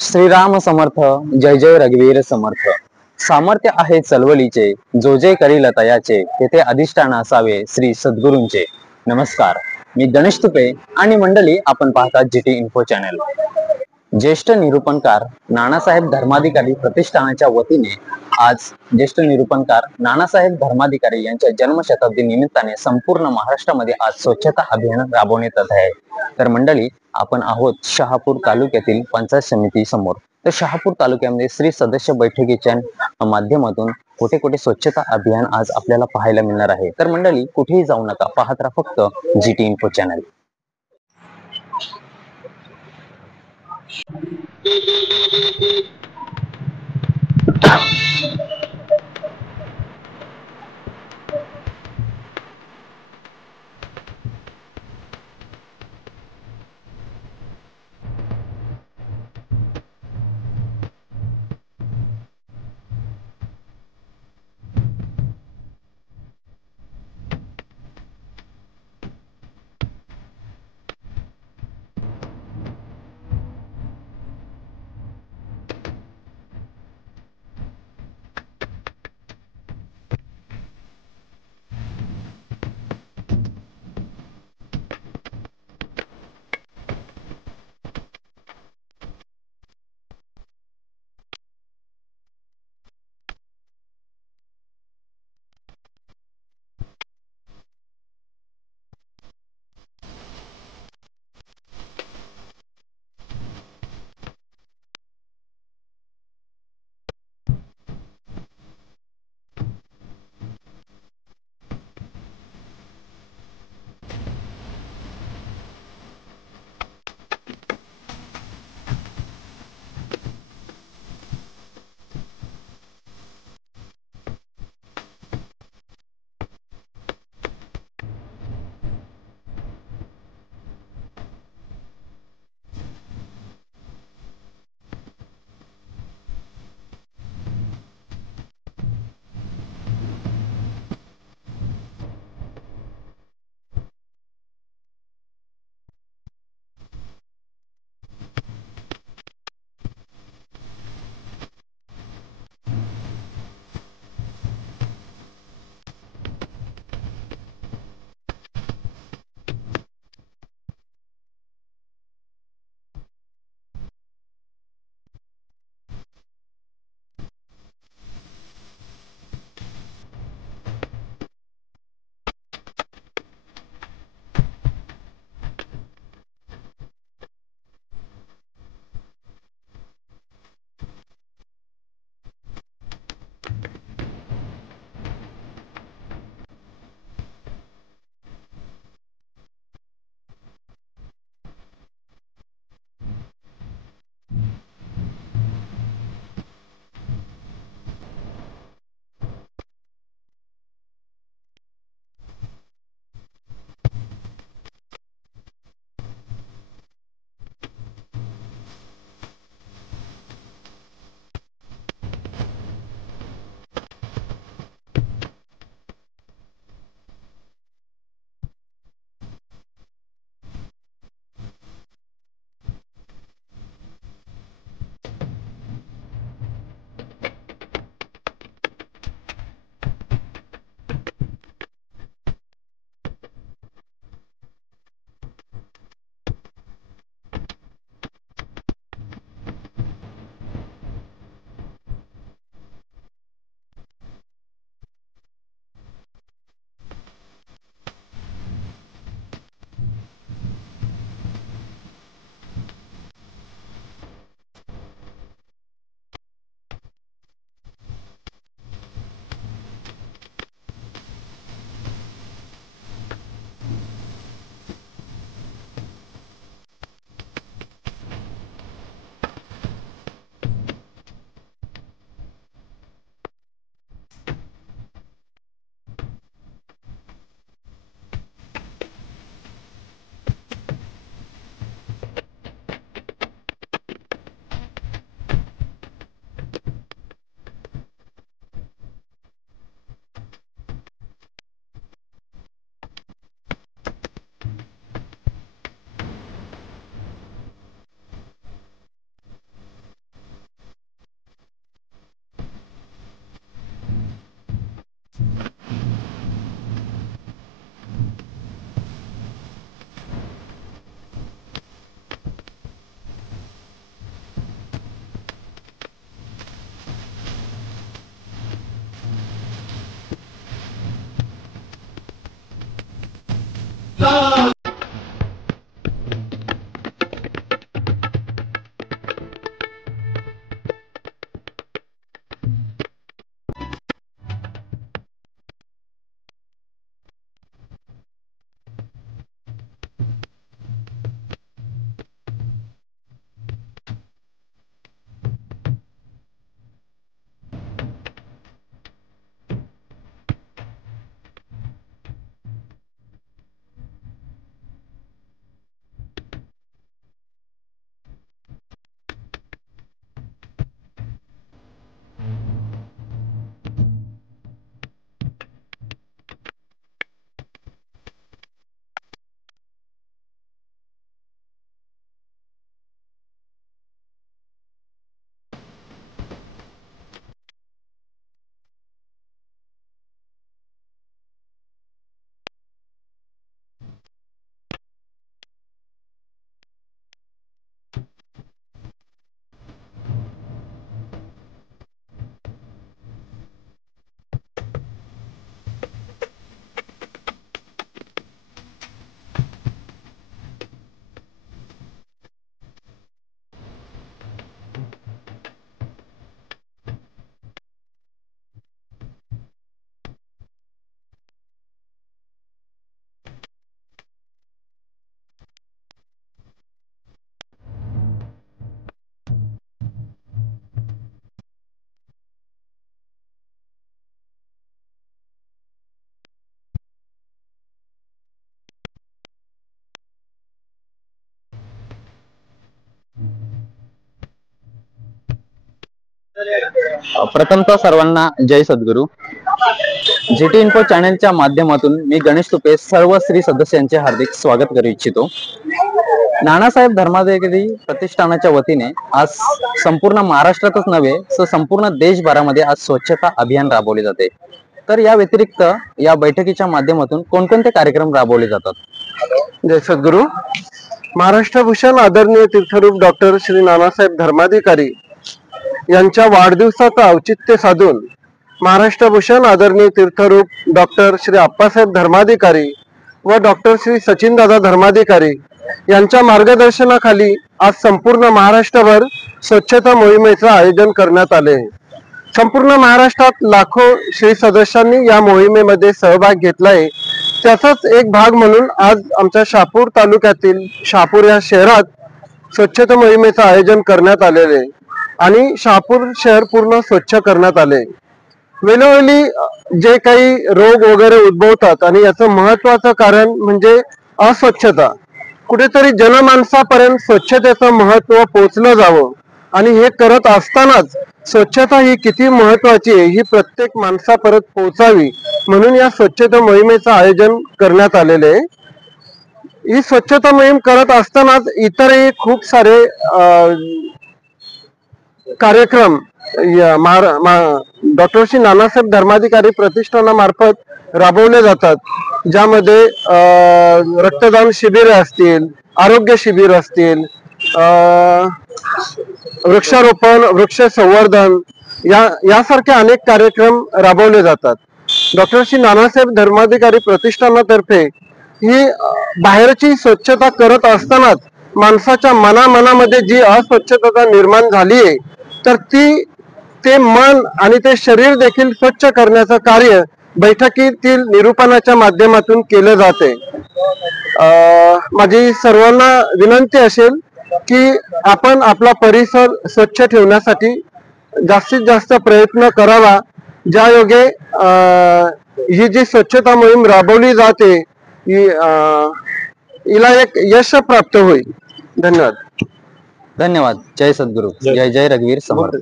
श्रीराम समर्थ. जय जय रघुवीर समर्थ. सामर्थ्य आहे चळवळीचे, जो जे करील तयाचे, तेथे अधिष्ठान असावे श्री सद्गुरूंचे. नमस्कार, मी गणेश तुपे आणि मंडळी, आपण पाहतात जीटी इन्फो चॅनल. ज्येष्ठ निरूपणकार नानासाहेब धर्माधिकारी प्रतिष्ठानाच्या वतीने आज ज्येष्ठ निरूपणकार नानासाहेब धर्माधिकारी यांच्या जन्मशताब्दी निमित्ताने संपूर्ण महाराष्ट्रामध्ये आज स्वच्छता अभियान राबवण्यात येत आहे. तर मंडळी, आपण आहोत शहापूर तालुक्यातील पंचायत समिती समोर. तर शहापूर तालुक्यामध्ये श्री सदस्य बैठकीच्या माध्यमातून कुठे कुठे स्वच्छता अभियान आज आपल्याला पाहायला मिळणार आहे. तर मंडळी, कुठेही जाऊ नका, पाहत राहा फक्त जीटी इन्फो चॅनल. प्रथमतः सर्वांना जय सद्गुरू. जीटी इन्फो चॅनलच्या माध्यमातून मी गणेश तुपे सर्व श्री सदस्यांचे हार्दिक स्वागत करू इच्छितो. नानासाहेब धर्माधिकारी प्रतिष्ठानाच्या वतीने आज संपूर्ण महाराष्ट्रातच नव्हे तर संपूर्ण देशभरामध्ये आज स्वच्छता अभियान राबवले जाते. तर या व्यतिरिक्त या बैठकीच्या माध्यमातून कोणकोणते कार्यक्रम राबवले जातात? जय सद्गुरू. महाराष्ट्र भूषण आदरणीय तीर्थरूप डॉक्टर श्री नानासाहेब धर्माधिकारी यांच्या वाढदिवसाचं औचित्य साधून महाराष्ट्र भूषण आदरणीय तीर्थरूप डॉक्टर श्री आप्पासाहेब धर्माधिकारी व डॉक्टर श्री सचिनदादा धर्माधिकारी यांच्या मार्गदर्शनाखाली आज संपूर्ण महाराष्ट्रभर स्वच्छता मोहिमेचं आयोजन करण्यात आले. संपूर्ण महाराष्ट्रात लाखो श्री सदस्यांनी या मोहिमेमध्ये सहभाग घेतलाय. त्याचाच एक भाग म्हणून आज आमच्या शहापूर तालुक्यातील शहापूर या शहरात स्वच्छता मोहिमेचं आयोजन करण्यात आलेले आणि शहापूर शहर पूर्ण स्वच्छ करण्यात आले. वेळोवेळी जे काही रोग वगैरे उद्भवतात आणि याचं महत्वाचं कारण म्हणजे अस्वच्छता. कुठेतरी जनमानसापर्यंत स्वच्छतेचं महत्व पोहोचलं जावं आणि हे करत असतानाच स्वच्छता ही किती महत्वाची आहे ही प्रत्येक माणसापर्यंत पोहोचावी म्हणून या स्वच्छता मोहिमेचं आयोजन करण्यात आलेले आहे. ही स्वच्छता मोहीम करत असतानाच इतरही खूप सारे कार्यक्रम डॉक्टर श्री नानासाहेब धर्माधिकारी प्रतिष्ठानामार्फत राबवले जातात. ज्यामध्ये रक्तदान शिबिर असतील, आरोग्य शिबिर असतील, वृक्षारोपण, वृक्ष संवर्धन यासारखे अनेक कार्यक्रम राबवले जातात. डॉक्टर श्री नानासाहेब धर्माधिकारी प्रतिष्ठानातर्फे ही बाहेरची स्वच्छता करत असतानाच माणसाच्या मनामध्ये जी अस्वच्छता निर्माण झाली आहे तर ते मन आणि ते शरीर देखील स्वच्छ करण्याचं कार्य बैठकीतील निरूपणाच्या माध्यमातून केलं जाते. माझी सर्वांना विनंती असेल की आपण आपला परिसर स्वच्छ ठेवण्यासाठी जास्तीत जास्त प्रयत्न करावा. ज्यायोगे ही जी स्वच्छता मोहीम राबवली जाते हिला एक यश प्राप्त होईल. धन्यवाद. धन्यवाद. जय सद्गुरू. जय जय रघुवीर समर्थ.